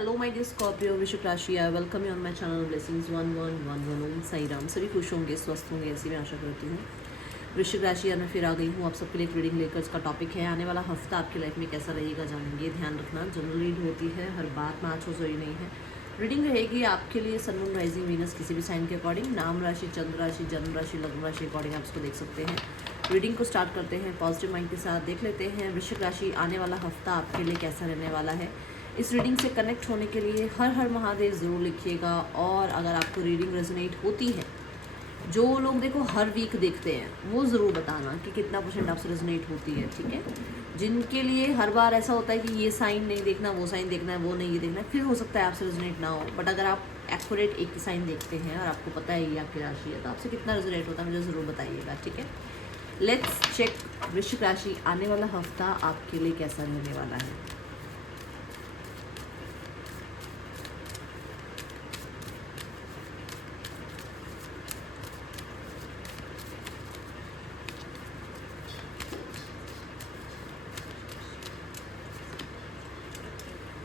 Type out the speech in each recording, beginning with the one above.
Hello my dear Scorpio, वृश्चिक राशि, I welcome you on my channel blessings 1111 ओम साई राम। सभी खुश होंगे, स्वस्थ होंगे, ऐसी मैं आशा करती हूँ। वृश्चिक राशि यार मैं फिर आ गई हूँ आप सबके लिए एक रीडिंग लेकर। इसका टॉपिक है आने वाला हफ्ता आपकी लाइफ में कैसा रहेगा, जानेंगे। ध्यान रखना, जनरल रीड होती है, हर बात मैच हो जरूरी नहीं है। रीडिंग रहेगी आपके लिए सन मून राइजिंग वीनस किसी भी साइन के अकॉर्डिंग, नाम राशि, चंद्र राशि, जन्म राशि, लग्न राशि अकॉर्डिंग आप इसको देख सकते हैं। रीडिंग को स्टार्ट करते हैं पॉजिटिव माइंड के साथ। देख लेते हैं वृश्चिक राशि आने वाला हफ्ता आपके लिए कैसा रहने वाला है। इस रीडिंग से कनेक्ट होने के लिए हर हर महादेव ज़रूर लिखिएगा। और अगर आपको रीडिंग रेजोनेट होती है, जो लोग देखो हर वीक देखते हैं वो ज़रूर बताना कि कितना परसेंट आपसे रेजोनेट होती है, ठीक है। जिनके लिए हर बार ऐसा होता है कि ये साइन नहीं देखना, वो साइन देखना है, वो नहीं ये देखना है, फिर हो सकता है आपसे रेजोनेट ना हो। बट अगर आप एक्यूरेट एक ही साइन देखते हैं और आपको पता है ये आपकी राशि है, तो आपसे कितना रेजोनेट होता है मुझे ज़रूर बताइएगा, ठीक है। लेट्स चेक वृश्चिक राशि आने वाला हफ्ता आपके लिए कैसा रहने वाला है।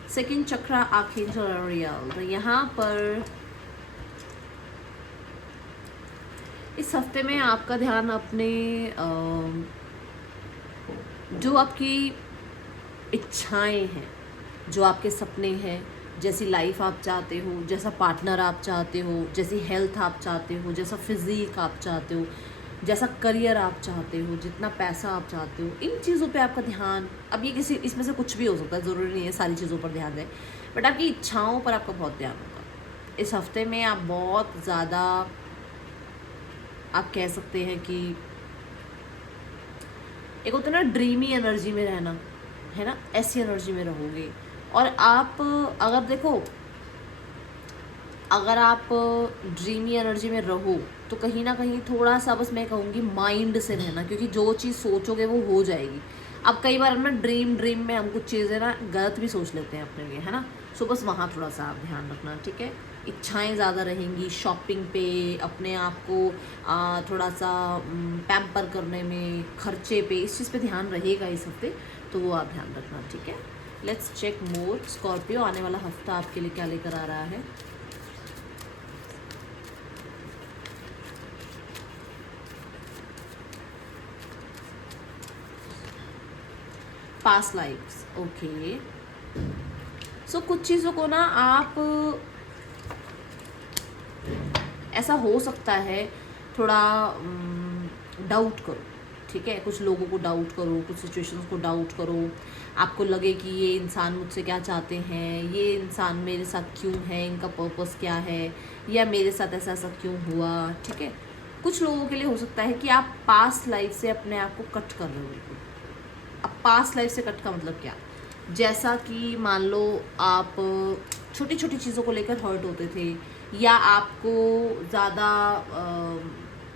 सेकंड चक्र आर्कएंजल अरियल। तो यहाँ पर इस हफ्ते में आपका ध्यान अपने जो आपकी इच्छाएं हैं, जो आपके सपने हैं, जैसी लाइफ आप चाहते हो, जैसा पार्टनर आप चाहते हो, जैसी हेल्थ आप चाहते हो, जैसा फिजिक आप चाहते हो, जैसा करियर आप चाहते हो, जितना पैसा आप चाहते हो, इन चीज़ों पे आपका ध्यान, अब ये किसी इसमें से कुछ भी हो सकता है, ज़रूरी नहीं है सारी चीज़ों पर ध्यान दें, बट आपकी इच्छाओं पर आपका बहुत ध्यान होगा। इस हफ्ते में आप बहुत ज़्यादा, आप कह सकते हैं कि एक होता है ना ड्रीमी एनर्जी में रहना, है ना, ऐसी एनर्जी में रहोगे। और आप अगर देखो, अगर आप ड्रीमी एनर्जी में रहो तो कहीं ना कहीं थोड़ा सा, बस मैं कहूँगी माइंड से रहना, क्योंकि जो चीज़ सोचोगे वो हो जाएगी। अब कई बार ना ड्रीम में हम कुछ चीज़ें ना गलत भी सोच लेते हैं अपने लिए, है ना। सो बस वहाँ थोड़ा सा आप ध्यान रखना, ठीक है। इच्छाएं ज़्यादा रहेंगी शॉपिंग पे, अपने आप को थोड़ा सा पैम्पर करने में, खर्चे पे, इस चीज़ पे ध्यान रहेगा इस हफ्ते, तो वो आप ध्यान रखना, ठीक है। लेट्स चेक मोर स्कॉर्पियो आने वाला हफ्ता आपके लिए क्या लेकर आ रहा है। Past lives, okay. सो कुछ चीज़ों को ना आप, ऐसा हो सकता है थोड़ा डाउट करो, ठीक है। कुछ लोगों को डाउट करो, कुछ सिचुएशंस को डाउट करो। आपको लगे कि ये इंसान मुझसे क्या चाहते हैं, ये इंसान मेरे साथ क्यों है, इनका पर्पस क्या है, या मेरे साथ ऐसा ऐसा क्यों हुआ, ठीक है। कुछ लोगों के लिए हो सकता है कि आप पास्ट लाइफ से अपने आप को कट कर रहे हो बिल्कुल। अब पास्ट लाइफ से कट का मतलब क्या, जैसा कि मान लो आप छोटी छोटी चीज़ों को लेकर हर्ट होते थे, या आपको ज़्यादा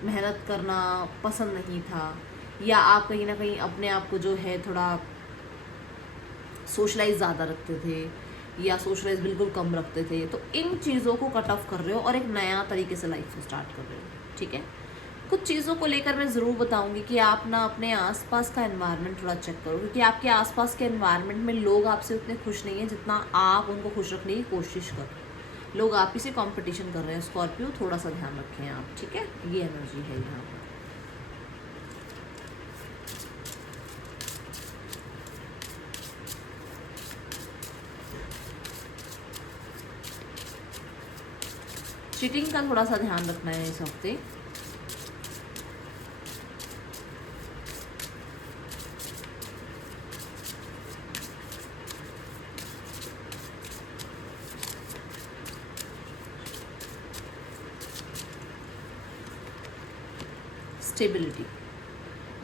मेहनत करना पसंद नहीं था, या आप कहीं ना कहीं अपने आप को जो है थोड़ा सोशलाइज ज़्यादा रखते थे, या सोशलाइज बिल्कुल कम रखते थे, तो इन चीज़ों को कट ऑफ कर रहे हो और एक नया तरीके से लाइफ को स्टार्ट कर रहे हो, ठीक है। कुछ चीज़ों को लेकर मैं ज़रूर बताऊंगी कि आप ना अपने आसपास का एनवायरनमेंट थोड़ा चेक करो, क्योंकि आपके आसपास के एनवायरनमेंट में लोग आपसे उतने खुश नहीं हैं जितना आप उनको खुश रखने की कोशिश करो। लोग आप ही से कंपटीशन कर रहे हैं स्कॉर्पियो, थोड़ा सा ध्यान रखें आप, ठीक है। ये एनर्जी है यहाँ पर। चीटिंग का थोड़ा सा ध्यान रखना है इस हफ्ते। स्टेबिलिटी,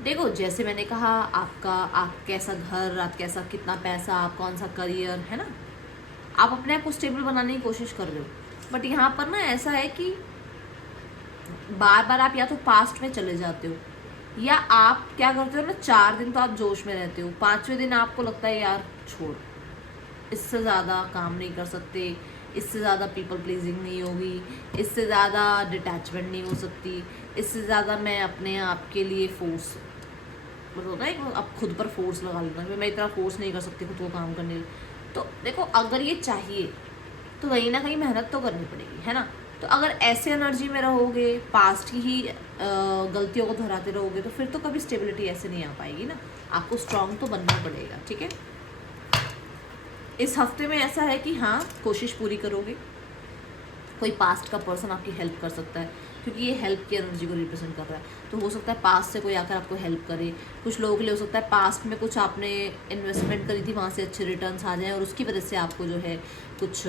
देखो जैसे मैंने कहा, आपका, आप कैसा घर, आप कैसा, कितना पैसा, आप कौन सा करियर, है ना, आप अपने आप को स्टेबल बनाने की कोशिश कर रहे हो। बट यहाँ पर ना ऐसा है कि बार बार आप या तो पास्ट में चले जाते हो, या आप क्या करते हो ना, 4 दिन तो आप जोश में रहते हो, 5वें दिन आपको लगता है यार छोड़, इससे ज़्यादा काम नहीं कर सकते, इससे ज़्यादा पीपल प्लीजिंग नहीं होगी, इससे ज़्यादा डिटैचमेंट नहीं हो सकती, इससे ज़्यादा मैं अपने आप के लिए फोर्स, मतलब होता है अब खुद पर फोर्स लगा लेना, मैं इतना फोर्स नहीं कर सकती खुद को काम करने, तो देखो अगर ये चाहिए तो कहीं ना कहीं मेहनत तो करनी पड़ेगी, है ना। तो अगर ऐसे एनर्जी में रहोगे, पास्ट की ही गलतियों को दोहराते रहोगे, तो फिर तो कभी स्टेबिलिटी ऐसे नहीं आ पाएगी ना। आपको स्ट्रांग तो बनना पड़ेगा, ठीक है। इस हफ्ते में ऐसा है कि हाँ, कोशिश पूरी करोगे। कोई पास्ट का पर्सन आपकी हेल्प कर सकता है, क्योंकि ये हेल्प की एनर्जी को रिप्रेजेंट कर रहा है। तो हो सकता है पास्ट से कोई आकर आपको हेल्प करे। कुछ लोगों के लिए हो सकता है पास्ट में कुछ आपने इन्वेस्टमेंट करी थी, वहाँ से अच्छे रिटर्न्स आ जाएं और उसकी वजह से आपको जो है कुछ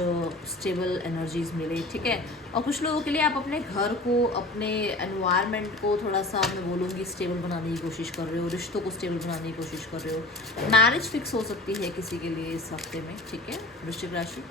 स्टेबल एनर्जीज मिले, ठीक है। और कुछ लोगों के लिए आप अपने घर को, अपने एनवायरनमेंट को थोड़ा सा, मैं बोलूँगी, स्टेबल बनाने की कोशिश कर रहे हो, रिश्तों को स्टेबल बनाने की कोशिश कर रहे हो। मैरिज फिक्स हो सकती है किसी के लिए इस हफ्ते में, ठीक है, वृश्चिक राशि।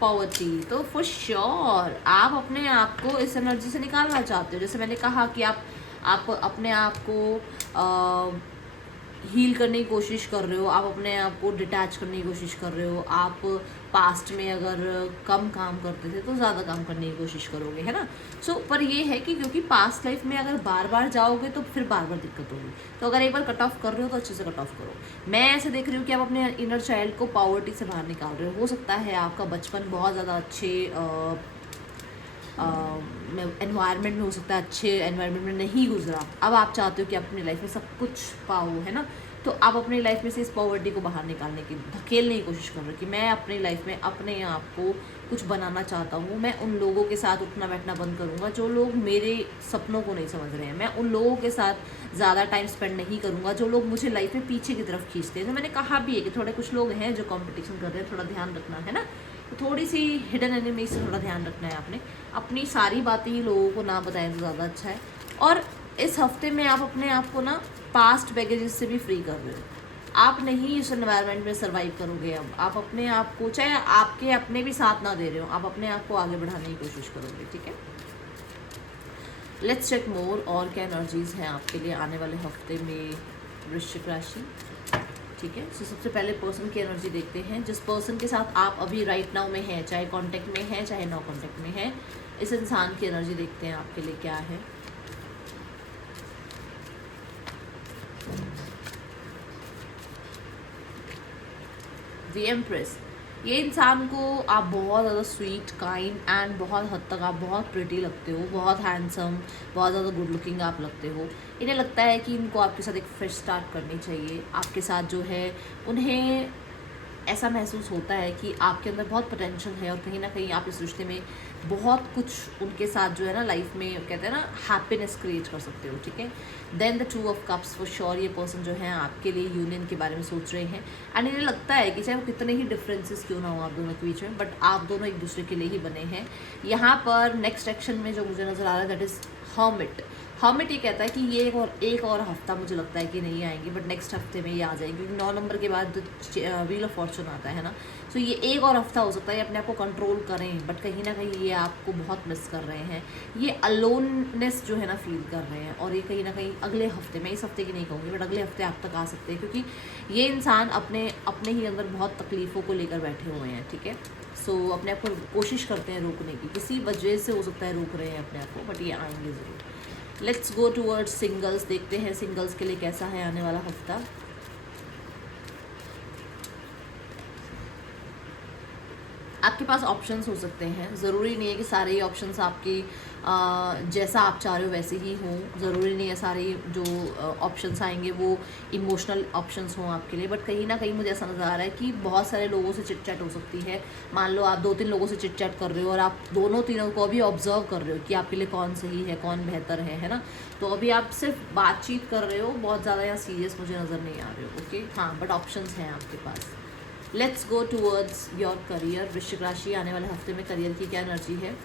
पॉवर्टी, तो फॉर श्योर आप अपने आप को इस एनर्जी से निकालना चाहते हो। जैसे मैंने कहा कि आप अपने आप को हील करने की कोशिश कर रहे हो, आप अपने आप को डिटैच करने की कोशिश कर रहे हो। आप पास्ट में अगर कम काम करते थे तो ज़्यादा काम करने की कोशिश करोगे, है ना। सो पर ये है कि क्योंकि पास्ट लाइफ में अगर बार बार जाओगे तो फिर बार बार दिक्कत होगी। तो अगर एक बार कट ऑफ कर रहे हो तो अच्छे से कट ऑफ करो। मैं ऐसे देख रही हूँ कि आप अपने इनर चाइल्ड को पॉवर्टी से बाहर निकाल रहे हो सकता है आपका बचपन बहुत ज़्यादा अच्छे एनवायरनमेंट में हो सकता है, अच्छे एनवायरनमेंट में नहीं गुजरा। अब आप चाहते हो कि आप अपनी लाइफ में सब कुछ पाओ, है ना। तो आप अपनी लाइफ में से इस पॉवर्टी को बाहर निकालने की, धकेलने की कोशिश कर रहे हो कि मैं अपनी लाइफ में अपने आप को कुछ बनाना चाहता हूँ। मैं उन लोगों के साथ उठना बैठना बंद करूँगा जो लोग मेरे सपनों को नहीं समझ रहे हैं। मैं उन लोगों के साथ ज़्यादा टाइम स्पेंड नहीं करूँगा जो लोग मुझे लाइफ में पीछे की तरफ खींचते हैं। तो मैंने कहा भी है कि थोड़े कुछ लोग हैं जो कॉम्पिटिशन कर रहे हैं, थोड़ा ध्यान रखना, है ना। तो थोड़ी सी हिडन एनिमी से थोड़ा ध्यान रखना है आपने। अपनी सारी बातें ही लोगों को ना बताएं तो ज़्यादा अच्छा है। और इस हफ्ते में आप अपने आप को ना पास्ट बैगेजेस से भी फ्री कर रहे हो। आप नहीं इस एनवायरनमेंट में सर्वाइव करोगे। अब आप अपने आप को, चाहे आपके अपने भी साथ ना दे रहे हो, आप अपने आप को आगे बढ़ाने की कोशिश करोगे, ठीक है। लेट्स चेक मोर, और क्या एनर्जीज हैं आपके लिए आने वाले हफ्ते में वृश्चिक राशि, ठीक है। तो सबसे पहले पर्सन की एनर्जी देखते हैं। जिस पर्सन के साथ आप अभी राइट नाउ में हैं, चाहे कांटेक्ट में है चाहे नो कांटेक्ट में है, इस इंसान की एनर्जी देखते हैं आपके लिए क्या है। द एम्प्रेस, ये इंसान को आप बहुत ज़्यादा स्वीट, काइंड एंड बहुत हद तक आप बहुत प्रिटी लगते हो, बहुत हैंडसम, बहुत ज़्यादा गुड लुकिंग आप लगते हो। इन्हें लगता है कि इनको आपके साथ एक फ्रेश स्टार्ट करनी चाहिए। आपके साथ जो है, उन्हें ऐसा महसूस होता है कि आपके अंदर बहुत पोटेंशियल है और कहीं ना कहीं आप इस रिश्ते में बहुत कुछ उनके साथ जो है ना लाइफ में, कहते हैं ना, हैप्पीनेस क्रिएट कर सकते हो, ठीक है। Then the 2 of cups, for sure ये पर्सन जो है आपके लिए यूनियन के बारे में सोच रहे हैं। एंड इन्हें लगता है कि चाहे वो कितने ही डिफरेंसेस क्यों ना हो आप दोनों के बीच में, बट आप दोनों एक दूसरे के लिए ही बने हैं। यहाँ पर नेक्स्ट एक्शन में जो मुझे नज़र आ रहा है दैट इज़ हर्मिट। हर्मिट ये कहता है कि ये एक और हफ्ता मुझे लगता है कि नहीं आएंगे, बट नेक्स्ट हफ्ते में ये आ जाएंगे, क्योंकि 9 नंबर के बाद व्हील ऑफ फॉर्चून आता है ना। सो ये एक और हफ्ता हो सकता है अपने आप को कंट्रोल करें, बट कहीं ना कहीं ये आपको बहुत मिस कर रहे हैं। ये अलोननेस जो है ना फील कर रहे हैं, और ये कहीं ना कहीं अगले हफ्ते, मैं इस हफ्ते की नहीं कहूँगी बट अगले हफ्ते आप तक आ सकते हैं, क्योंकि ये इंसान अपने ही अंदर बहुत तकलीफ़ों को लेकर बैठे हुए हैं, ठीक है। सो अपने आप को कोशिश करते हैं रोकने की, किसी वजह से हो सकता है रोक रहे हैं अपने आप को, बट ये आएंगे ज़रूर। लेट्स गो टूवर्ड्स सिंगल्स, देखते हैं सिंगल्स के लिए कैसा है आने वाला हफ्ता। आपके पास ऑप्शंस हो सकते हैं, ज़रूरी नहीं है कि सारे ही ऑप्शंस आपकी जैसा आप चाह रहे हो वैसे ही हों। ज़रूरी नहीं है सारे जो ऑप्शंस आएंगे वो इमोशनल ऑप्शंस हों आपके लिए, बट कहीं ना कहीं मुझे ऐसा नज़र आ रहा है कि बहुत सारे लोगों से चिट चैट हो सकती है। मान लो आप 2-3 लोगों से चिट चैट कर रहे हो और आप दोनों तीनों को अभी ऑब्जर्व कर रहे हो कि आपके लिए कौन सही है, कौन बेहतर है ना। तो अभी आप सिर्फ बातचीत कर रहे हो, बहुत ज़्यादा यहाँ सीरियस मुझे नज़र नहीं आ रहे हो, ओके। हाँ, बट ऑप्शंस हैं आपके पास। Let's go towards your career. वृश्चिक राशि, आने वाले हफ्ते में करियर की क्या एनर्जी है।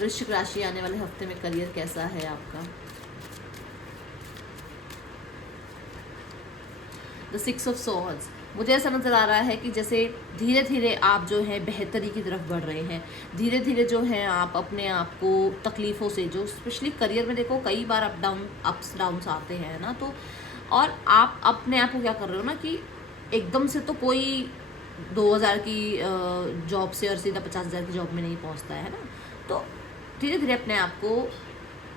वृश्चिक राशि, आने वाले हफ्ते में करियर कैसा है आपका। द 6 ऑफ सॉर्ड्स, मुझे ऐसा नज़र आ रहा है कि जैसे धीरे धीरे आप जो है बेहतरी की तरफ बढ़ रहे हैं। धीरे धीरे जो है आप अपने आप को तकलीफ़ों से, जो स्पेशली करियर में देखो कई बार अप्स डाउन्स आते हैं ना, तो और आप अपने आप को क्या कर रहे हो ना कि एकदम से तो कोई 2000 की जॉब से और सीधा 50,000 की जॉब में नहीं पहुंचता है ना। तो धीरे धीरे अपने आप को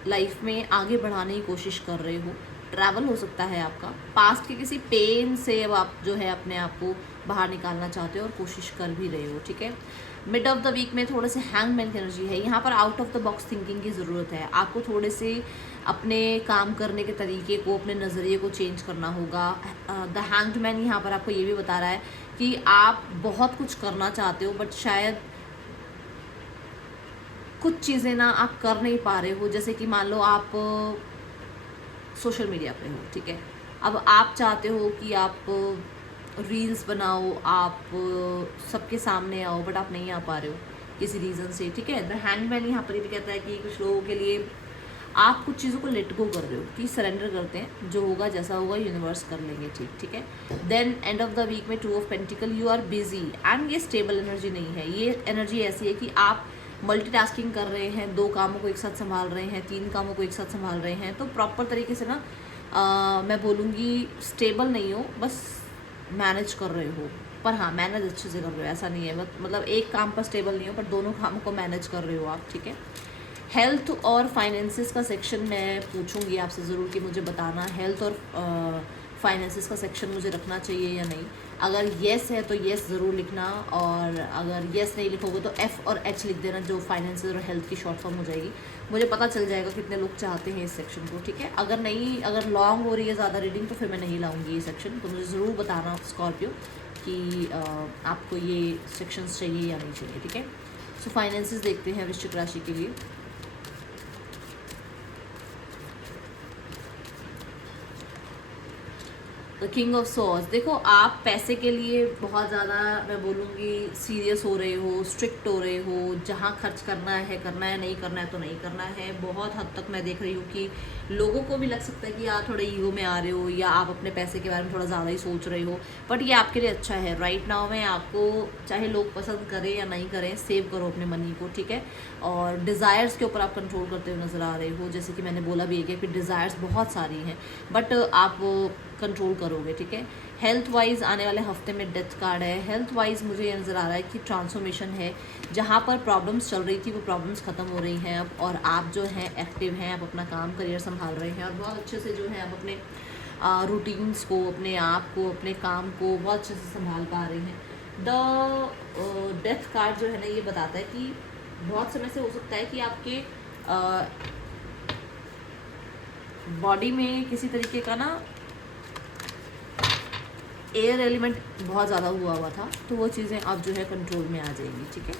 लाइफ में आगे बढ़ाने की कोशिश कर रहे हो। ट्रैवल हो सकता है आपका, पास्ट के किसी पेन से अब आप जो है अपने आप को बाहर निकालना चाहते हो और कोशिश कर भी रहे हो, ठीक है। मिड ऑफ द वीक में थोड़े से हैंगमैन की एनर्जी है, यहाँ पर out of the box thinking की ज़रूरत है। आपको थोड़े से अपने काम करने के तरीके को, अपने नज़रिए को चेंज करना होगा। द हैंग्ड मैन यहाँ पर आपको ये भी बता रहा है कि आप बहुत कुछ करना चाहते हो बट शायद कुछ चीज़ें ना आप कर नहीं पा रहे हो। जैसे कि मान लो आप सोशल मीडिया पे हो, ठीक है, अब आप चाहते हो कि आप रील्स बनाओ, आप सबके सामने आओ, बट आप नहीं आ पा रहे हो किसी रीज़न से, ठीक है। द हैंडमैन यहाँ पर भी कहता है कि कुछ लोगों के लिए आप कुछ चीज़ों को लेट गो कर रहे हो, कि सरेंडर करते हैं, जो होगा जैसा होगा यूनिवर्स कर लेंगे, ठीक है। Then end of the week में 2 of pentacle, you are busy and ये स्टेबल एनर्जी नहीं है। ये एनर्जी ऐसी है कि आप मल्टीटास्किंग कर रहे हैं, 2 कामों को एक साथ संभाल रहे हैं, 3 कामों को एक साथ संभाल रहे हैं। तो प्रॉपर तरीके से ना मैं बोलूँगी स्टेबल नहीं हो, बस मैनेज कर रहे हो। पर हाँ, मैनेज अच्छे से कर रहे हो, ऐसा नहीं है मतलब एक काम पर स्टेबल नहीं हो पर दोनों कामों को मैनेज कर रहे हो आप, ठीक है। हेल्थ और फाइनेंसिस का सेक्शन मैं पूछूंगी आपसे ज़रूर कि मुझे बताना हेल्थ और फाइनेंसिस का सेक्शन मुझे रखना चाहिए या नहीं। अगर येस है तो येस ज़रूर लिखना, और अगर येस नहीं लिखोगे तो एफ़ और एच लिख देना, जो फाइनेंसिस और हेल्थ की शॉर्ट फॉर्म हो जाएगी। मुझे पता चल जाएगा कितने लोग चाहते हैं इस सेक्शन को, ठीक है। अगर लॉन्ग हो रही है ज़्यादा रीडिंग तो फिर मैं नहीं लाऊंगी ये सेक्शन। तो मुझे ज़रूर बताना स्कॉर्पियो कि आपको ये सेक्शंस चाहिए या नहीं चाहिए, ठीक है। सो फाइनेंसिस देखते हैं वृश्चिक राशि के लिए। द किंग ऑफ सॉर्ड्स, देखो आप पैसे के लिए बहुत ज़्यादा मैं बोलूँगी सीरियस हो रहे हो, स्ट्रिक्ट हो रहे हो। जहाँ खर्च करना है, नहीं करना है तो नहीं करना है। बहुत हद तक मैं देख रही हूँ कि लोगों को भी लग सकता है कि आप थोड़े ईगो में आ रहे हो, या आप अपने पैसे के बारे में थोड़ा ज़्यादा ही सोच रहे हो। बट ये आपके लिए अच्छा है। राइट नाउ में आपको, चाहे लोग पसंद करें या नहीं करें, सेव करो अपने मनी को, ठीक है। और डिज़ायर्स के ऊपर आप कंट्रोल करते हुए नज़र आ रहे हो। जैसे कि मैंने बोला भी है कि डिज़ायर्स बहुत सारी हैं बट आप कंट्रोल करोगे, ठीक है। हेल्थ वाइज आने वाले हफ्ते में डेथ कार्ड है। हेल्थ वाइज मुझे ये नज़र आ रहा है कि ट्रांसफॉर्मेशन है। जहाँ पर प्रॉब्लम्स चल रही थी वो प्रॉब्लम्स ख़त्म हो रही हैं अब, और आप जो हैं एक्टिव हैं, आप अपना काम करियर संभाल रहे हैं और बहुत अच्छे से जो है आप अपने रूटीन्स को, अपने आप को, अपने काम को बहुत अच्छे से संभाल पा रहे हैं। द डेथ कार्ड जो है ना, ये बताता है कि बहुत समय से हो सकता है कि आपके बॉडी में किसी तरीके का ना एयर एलिमेंट बहुत ज़्यादा हुआ था, तो वो चीज़ें अब जो है कंट्रोल में आ जाएंगी, ठीक है।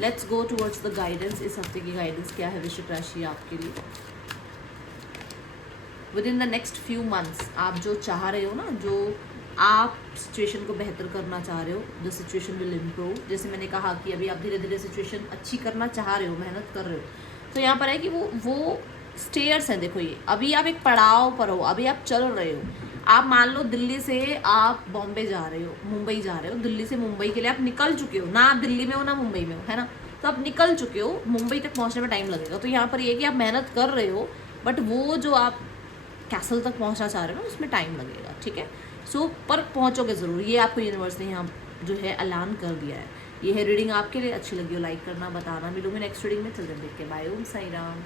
Let's go towards the guidance. इस हफ्ते की गाइडेंस क्या है वृश्चिक राशि आपके लिए? With in the next few months आप जो चाह रहे हो ना, जो आप सिचुएशन को बेहतर करना चाह रहे हो, द सिचुएशन विल इम्प्रूव। जैसे मैंने कहा कि अभी आप धीरे धीरे सिचुएशन अच्छी करना चाह रहे हो, मेहनत कर रहे हो, तो यहाँ पर है कि वो स्टेयर्स हैं। देखो, ये अभी आप एक पड़ाव पर हो, अभी आप चल रहे हो। आप मान लो दिल्ली से आप बॉम्बे जा रहे हो, मुंबई जा रहे हो, दिल्ली से मुंबई के लिए आप निकल चुके हो ना, आप दिल्ली में हो ना मुंबई में हो, है ना। तो आप निकल चुके हो, मुंबई तक पहुंचने में टाइम लगेगा। तो यहाँ पर ये कि आप मेहनत कर रहे हो बट वो जो आप कैसल तक पहुंचना चाह रहे हो ना, उसमें टाइम लगेगा, ठीक है। सो पर पहुंचोगे ज़रूर, ये आपको यूनिवर्स ने यहाँ जो है ऐलान कर दिया है। ये है रीडिंग आपके लिए। अच्छी लगी हो लाइक करना, बताना। मिलूंगी नेक्स्ट रीडिंग में। चल देख के बाय। ओम साई राम।